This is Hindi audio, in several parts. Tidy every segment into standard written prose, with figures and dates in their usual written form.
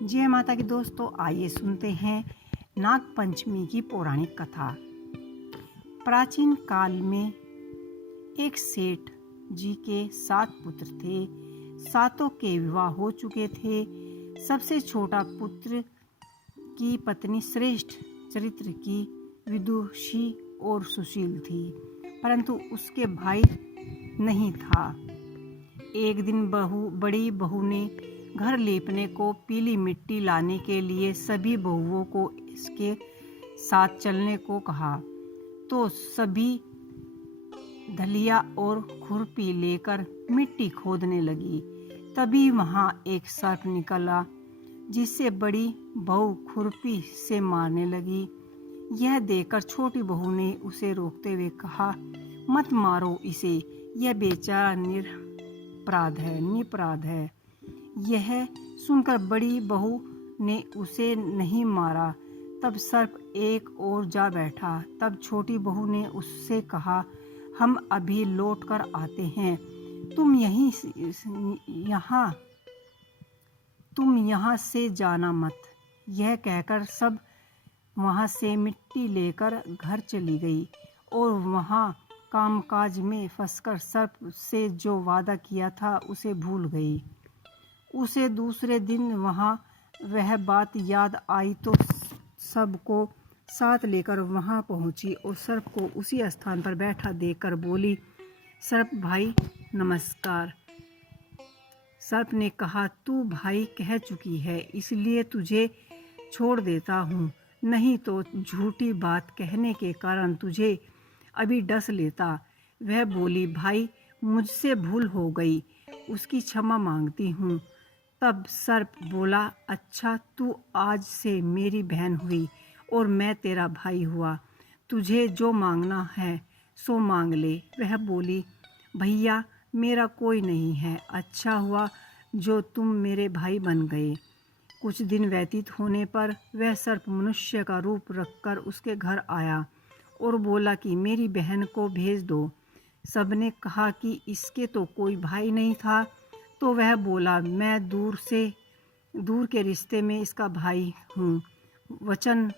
जय माता की दोस्तों, आइए सुनते हैं नाग पंचमी की पौराणिक कथा। प्राचीन काल में एक सेठ जी के 7 पुत्र थे। सातों के विवाह हो चुके थे। सबसे छोटा पुत्र की पत्नी श्रेष्ठ चरित्र की, विदुषी और सुशील थी, परंतु उसके भाई नहीं था। एक दिन बड़ी बहू ने घर लीपने को पीली मिट्टी लाने के लिए सभी बहुओं को इसके साथ चलने को कहा, तो सभी धलिया और खुरपी लेकर मिट्टी खोदने लगी। तभी वहां एक सर्प निकला, जिससे बड़ी बहू खुरपी से मारने लगी। यह देखकर छोटी बहू ने उसे रोकते हुए कहा, मत मारो इसे, यह बेचारा निरपराध है। यह सुनकर बड़ी बहू ने उसे नहीं मारा। तब सर्प एक ओर जा बैठा। तब छोटी बहू ने उससे कहा, हम अभी लौट कर आते हैं, तुम यहाँ से जाना मत। यह कहकर सब वहाँ से मिट्टी लेकर घर चली गई और वहाँ कामकाज में फंसकर सर्प से जो वादा किया था उसे भूल गई। उसे दूसरे दिन वहाँ वह बात याद आई तो सबको साथ लेकर वहाँ पहुँची और सर्प को उसी स्थान पर बैठा देखकर बोली, सर्प भाई नमस्कार। सर्प ने कहा, तू भाई कह चुकी है, इसलिए तुझे छोड़ देता हूँ, नहीं तो झूठी बात कहने के कारण तुझे अभी डस लेता। वह बोली, भाई मुझसे भूल हो गई, उसकी क्षमा मांगती हूँ। तब सर्प बोला, अच्छा तू आज से मेरी बहन हुई और मैं तेरा भाई हुआ, तुझे जो मांगना है सो मांग ले। वह बोली, भैया मेरा कोई नहीं है, अच्छा हुआ जो तुम मेरे भाई बन गए। कुछ दिन व्यतीत होने पर वह सर्प मनुष्य का रूप रखकर उसके घर आया और बोला कि मेरी बहन को भेज दो। सबने कहा कि इसके तो कोई भाई नहीं था, तो वह बोला, मैं दूर के रिश्ते में इसका भाई हूँ, वचन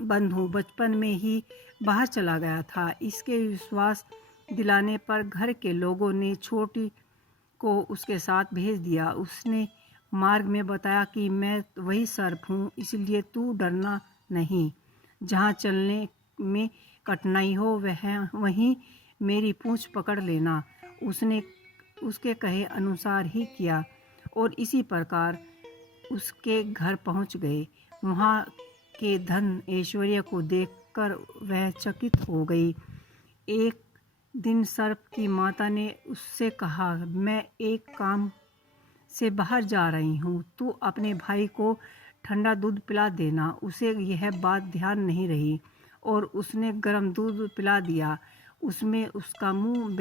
बंद हूँ, बचपन में ही बाहर चला गया था। इसके विश्वास दिलाने पर घर के लोगों ने छोटी को उसके साथ भेज दिया। उसने मार्ग में बताया कि मैं वही सर्प हूँ, इसलिए तू डरना नहीं। जहाँ चलने में कठिनाई हो वहीं मेरी पूंछ पकड़ लेना। उसने उसके कहे अनुसार ही किया और इसी प्रकार उसके घर पहुँच गए। वहाँ के धन ऐश्वर्य को देखकर वह चकित हो गई। एक दिन सर्प की माता ने उससे कहा, मैं एक काम से बाहर जा रही हूँ, तू अपने भाई को ठंडा दूध पिला देना। उसे यह बात ध्यान नहीं रही और उसने गर्म दूध पिला दिया। उसमें उसका मुंह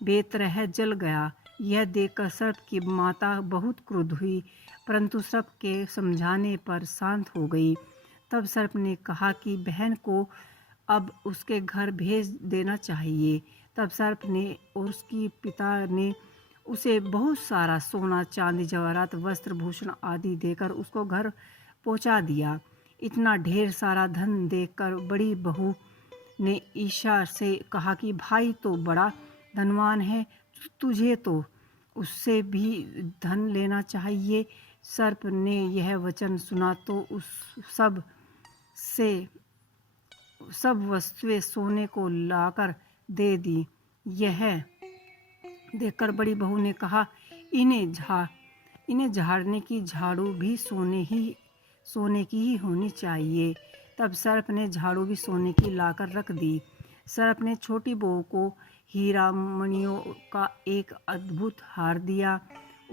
बेतरह जल गया। यह देखकर सर्प की माता बहुत क्रुद्ध हुई, परंतु सर्प के समझाने पर शांत हो गई। तब सर्प ने कहा कि बहन को अब उसके घर भेज देना चाहिए। तब सर्प ने और उसकी पिता ने उसे बहुत सारा सोना, चांदी, जवाहरात, वस्त्र, भूषण आदि देकर उसको घर पहुंचा दिया। इतना ढेर सारा धन देखकर बड़ी बहू ने ईर्ष्या से कहा कि भाई तो बड़ा धनवान है, तुझे तो उससे भी धन लेना चाहिए। सर्प ने यह वचन सुना तो उस सब वस्तुएं सोने को लाकर दे दी। यह देखकर बड़ी बहू ने कहा, इन्हें झाड़ने की झाड़ू भी सोने की ही होनी चाहिए। तब सर्प ने झाड़ू भी सोने की लाकर रख दी। सर्प ने छोटी बहू को हीरा मणियों का एक अद्भुत हार दिया।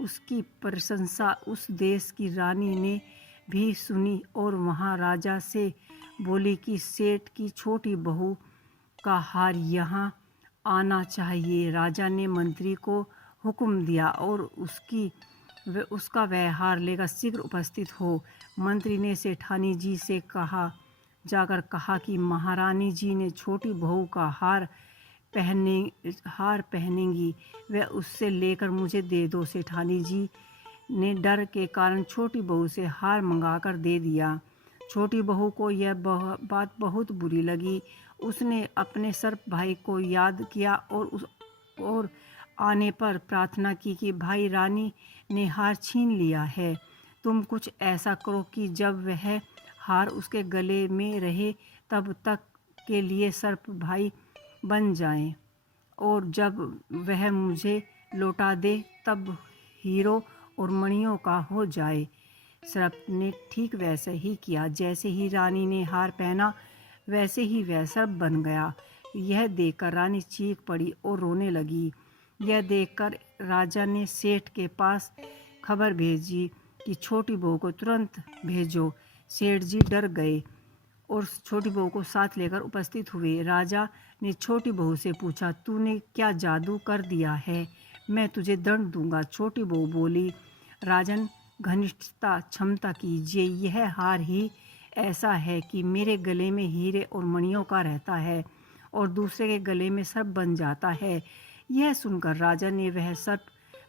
उसकी प्रशंसा उस देश की रानी ने भी सुनी और वहाँ राजा से बोली कि सेठ की छोटी बहू का हार यहाँ आना चाहिए। राजा ने मंत्री को हुक्म दिया और उसका वह हार लेकर शीघ्र उपस्थित हो। मंत्री ने सेठानी जी से जाकर कहा कि महारानी जी ने छोटी बहू का हार पहनेंगी, वह उससे लेकर मुझे दे दो। सेठानी जी ने डर के कारण छोटी बहू से हार मंगाकर दे दिया। छोटी बहू को यह बात बहुत बुरी लगी। उसने अपने सर्प भाई को याद किया और आने पर प्रार्थना की कि भाई, रानी ने हार छीन लिया है। तुम कुछ ऐसा करो कि जब वह हार उसके गले में रहे तब तक के लिए सर्प भाई बन जाए, और जब वह मुझे लौटा दे तब हीरो और मणियों का हो जाए। सर्प ने ठीक वैसे ही किया। जैसे ही रानी ने हार पहना वैसे ही वह सर्प बन गया। यह देखकर रानी चीख पड़ी और रोने लगी। यह देखकर राजा ने सेठ के पास खबर भेजी कि छोटी बहू को तुरंत भेजो। सेठ जी डर गए और छोटी बहू को साथ लेकर उपस्थित हुए। राजा ने छोटी बहू से पूछा, तूने क्या जादू कर दिया है? मैं तुझे दंड दूंगा। छोटी बहू बोली, राजन, घनिष्ठता क्षमता कीजिए। यह हार ही ऐसा है कि मेरे गले में हीरे और मणियों का रहता है और दूसरे के गले में सर्प बन जाता है। यह सुनकर राजा ने वह सर्प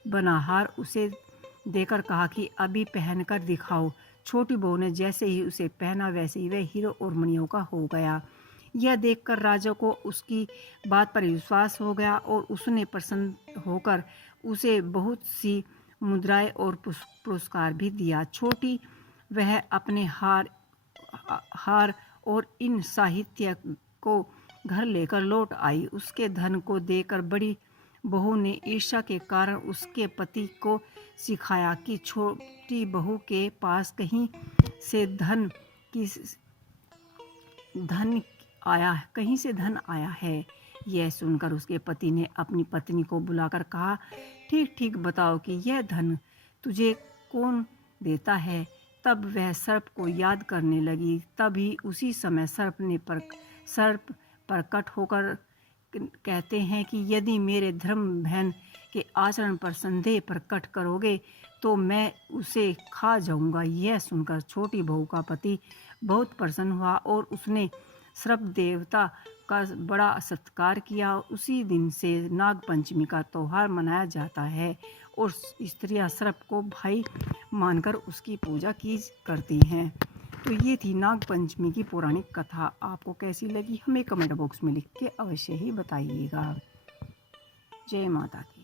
बना हार उसे देकर कहा कि अभी पहनकर दिखाओ। छोटी बहू ने जैसे ही उसे पहना वैसे ही वह हीरो और मणियों का हो गया। यह देखकर राजा को उसकी बात पर विश्वास हो गया और उसने प्रसन्न होकर उसे बहुत सी मुद्राएं और पुरस्कार भी दिया। छोटी वह अपने हार और इन साहित्य को घर लेकर लौट आई। उसके धन को देखकर बड़ी बहू ने ईर्ष्या के कारण उसके पति को सिखाया कि छोटी बहू के पास कहीं से धन आया है। यह सुनकर उसके पति ने अपनी पत्नी को बुलाकर कहा, ठीक ठीक बताओ कि यह धन तुझे कौन देता है? तब वह सर्प को याद करने लगी। तभी उसी समय सर्प प्रकट होकर कहते हैं कि यदि मेरे धर्म बहन के आचरण पर संदेह प्रकट करोगे तो मैं उसे खा जाऊंगा। यह सुनकर छोटी बहू का पति बहुत प्रसन्न हुआ और उसने सर्प देवता का बड़ा सत्कार किया। उसी दिन से नाग पंचमी का त्यौहार मनाया जाता है और स्त्रियां सर्प को भाई मानकर उसकी पूजा की करती हैं। तो ये थी नाग पंचमी की पौराणिक कथा। आपको कैसी लगी हमें कमेंट बॉक्स में लिख के अवश्य ही बताइएगा। जय माता की।